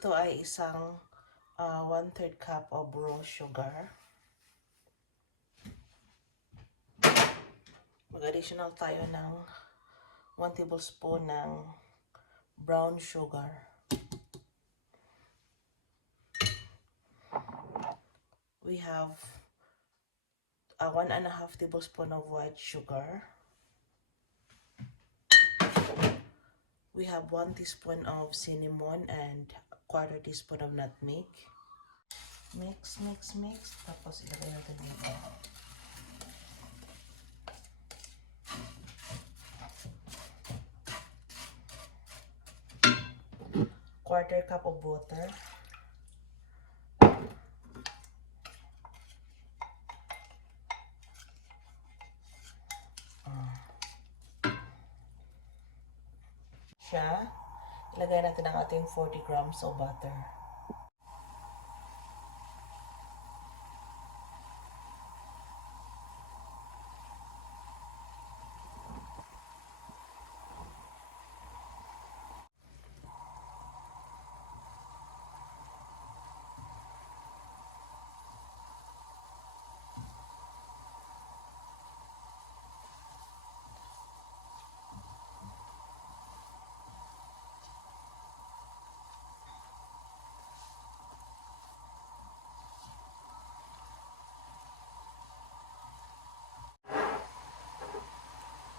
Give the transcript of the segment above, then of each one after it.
ito ay isang 1/3 cup of raw sugar. Mag-additional tayo ng 1 tablespoon ng brown sugar. We have 1.5 tablespoon of white sugar. We have 1 teaspoon of cinnamon and 1/4 teaspoon of nutmeg. Mix, mix, mix. Tapos ilagay natin dito. Quarter cup of water. Ilagay natin ang ating 40 grams of butter.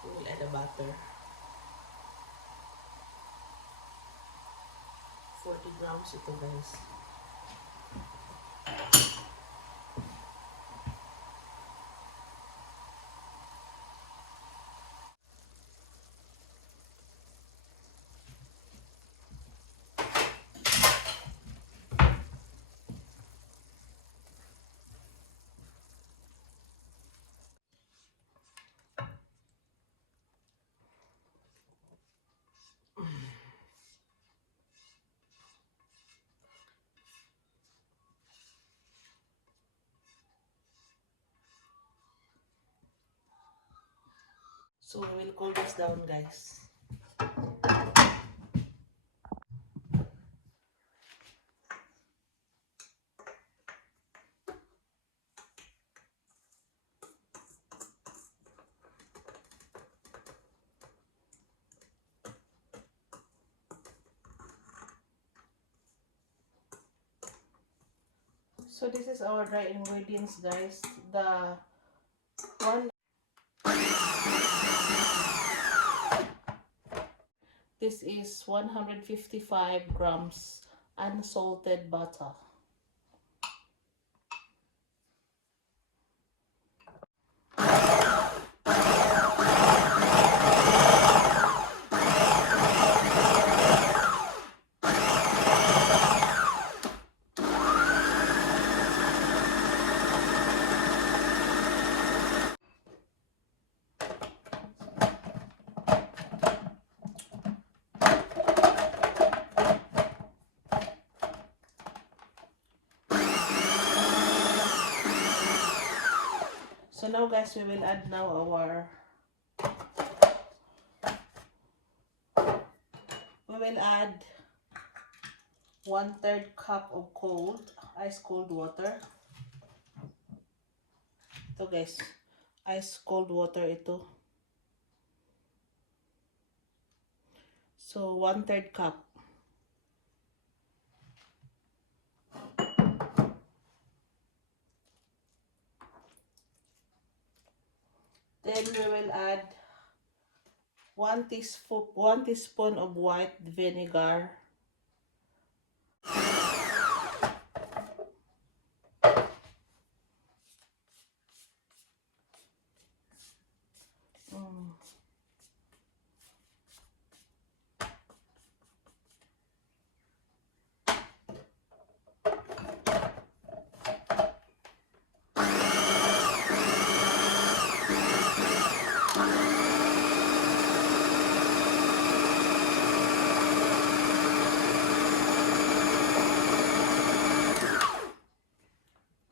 We'll add the butter. 40 grams ito, guys. So we will cool this down, guys. So this is our dry ingredients, guys. The one This is 155 grams unsalted butter. So now, guys, we will add now we will add 1/3 cup of ice cold water. Ito, guys, ice cold water ito. So 1/3 cup. Then we will add 1 teaspoon of white vinegar.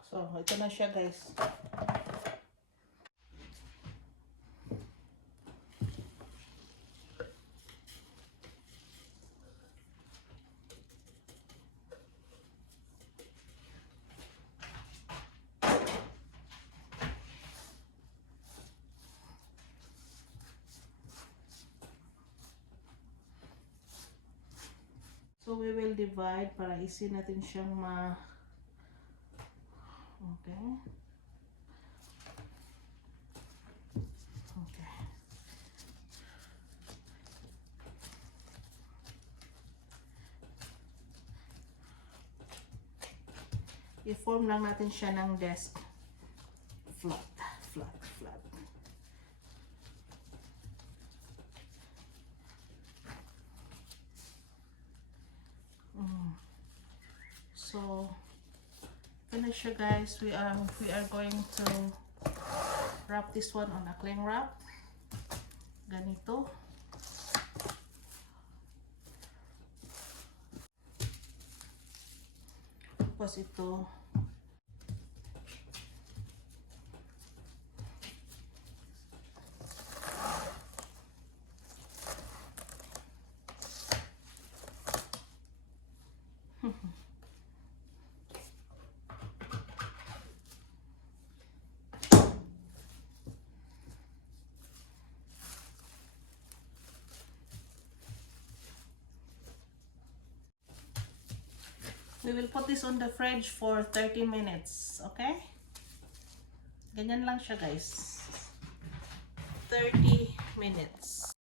So, ito na siya, guys. i-divide para easy natin siyang okay. Okay. I-form lang natin siya ng desk. Flat. So, finish siya guys. We are going to wrap this one on a cling wrap. Ganito. Tapos ito. We will put this on the fridge for 30 minutes, okay? Ganyan lang siya, guys. 30 minutes.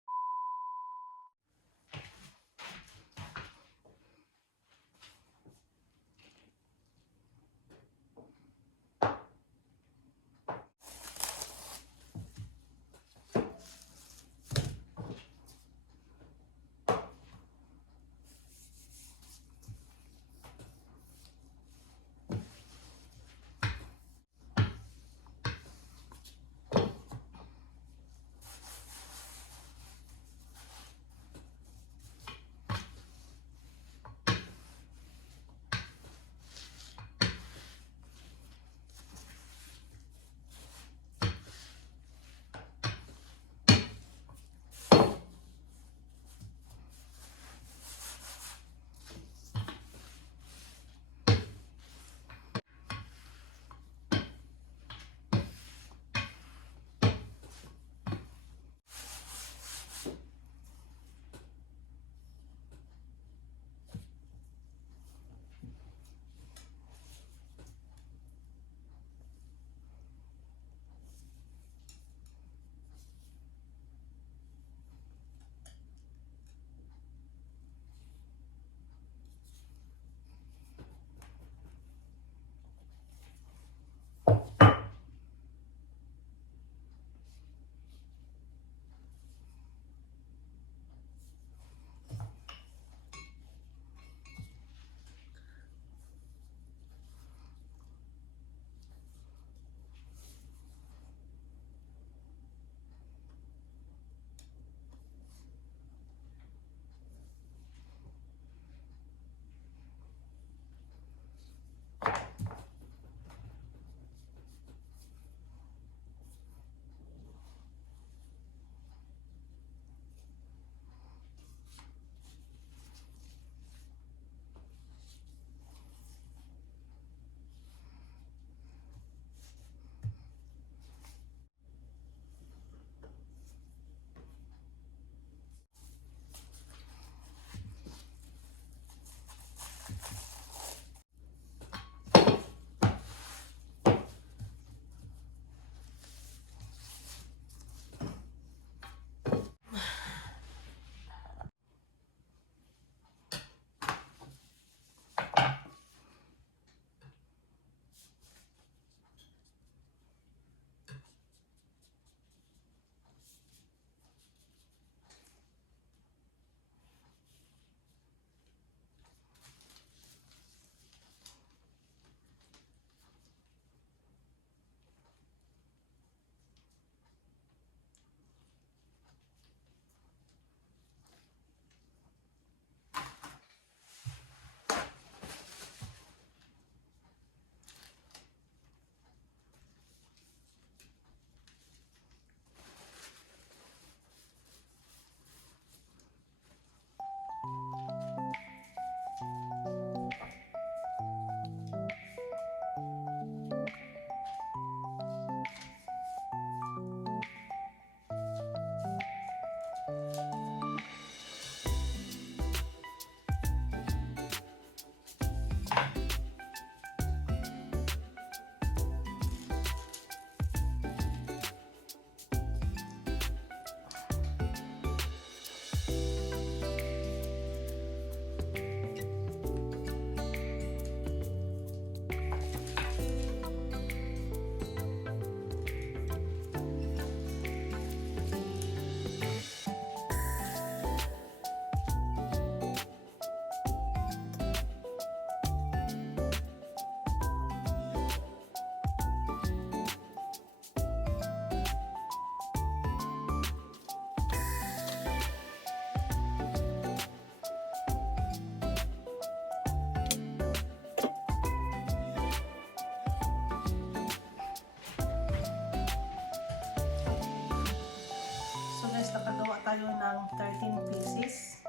ng 13 pieces.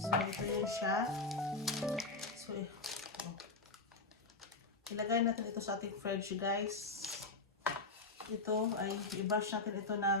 So, ito yun siya. So, ilagay natin ito sa ating fridge, guys. Ito ay i-brush natin ito ng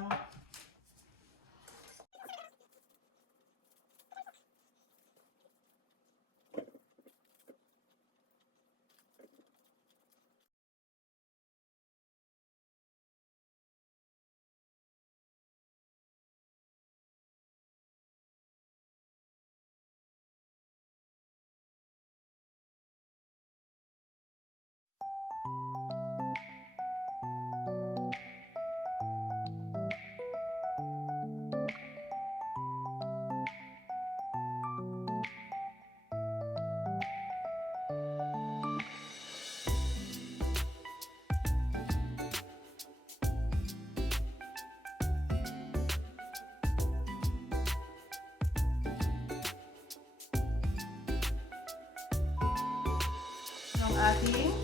ating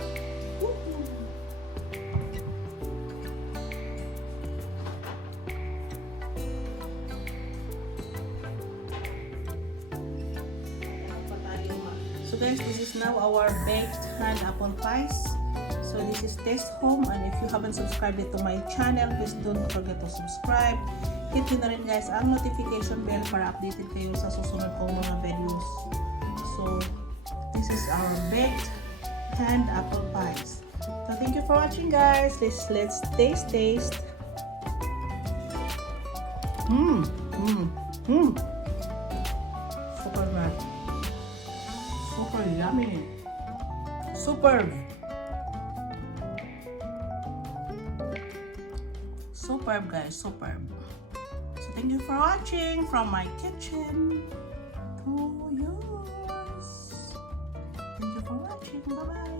so guys, this is now our baked hand apple pies. So this is Taste Home, and if you haven't subscribed to my channel, please don't forget to subscribe. Hit nyo na rin guys ang notification bell para updated kayo sa susunod kong mga videos. So this is our baked hand apple pies. So thank you for watching guys. Let's taste. Super good. Super yummy. Superb guys, superb. So thank you for watching from my kitchen to yours. Thank you for watching. Bye bye.